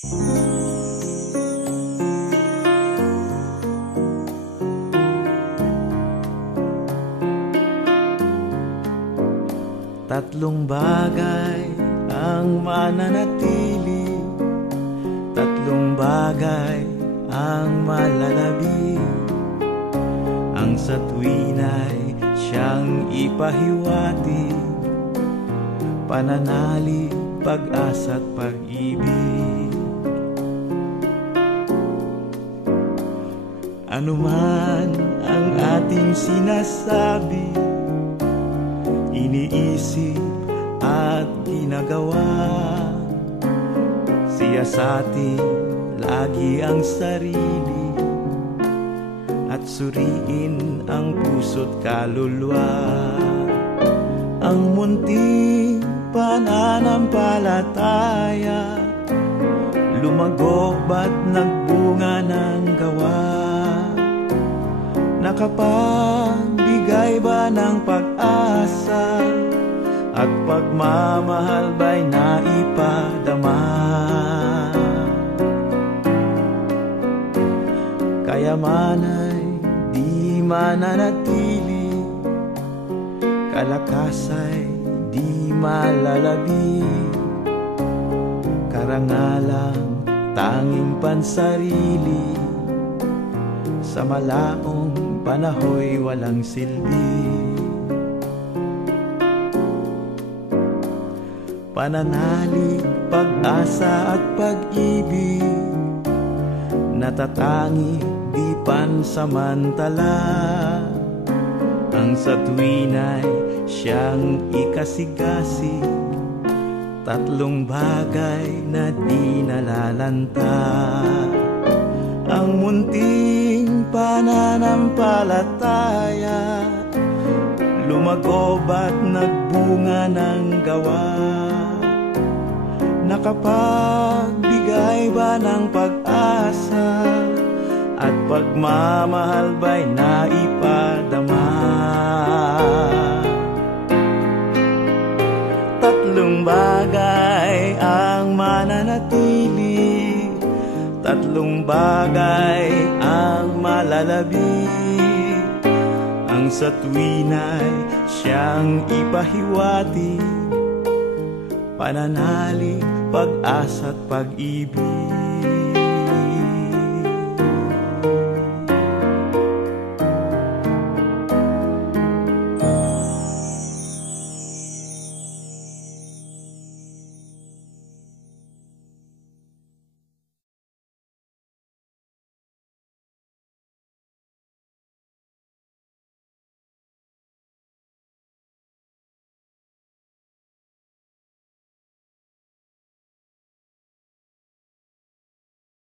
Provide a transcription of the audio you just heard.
Tatlong bagay ang mananatili, tatlong bagay ang malalabi. Ang sa tuwina'y siyang ipahiwati, pananalig, pag-asa't pag-ibig. Ano man ang ating sinasabi, iniisip at ginagawa, siyasatin lagi ang sarili at suriin ang puso't kaluluwa. Ang munting pananampalataya, lumagok ba't nagbunga ng gawa? Nakapagbigay ba ng pag-asa at pagmamahal ba'y naipadama? Kayamanay di mananatili, kalakasay di malalabi, karangalang tanging pansarili, sa malaong panahoy walang silbi. Pananalig, pag-asa at pag-ibig, natatangi di pansamantala. Ang sa tuwina'y siyang ikasigasig, tatlong bagay na di nalalanta. Ang munting pananampalataya, lumago ba't nagbunga ng gawa? Nakapagbigay ba ng pag-asa at pagmamahal ba'y naipadama? Tatlong bagay ang mananatili, tatlong bagay ang malalabi. Ang sa tuwina'y siyang ipahiwati, pananalig, pag-asa't pag-ibig.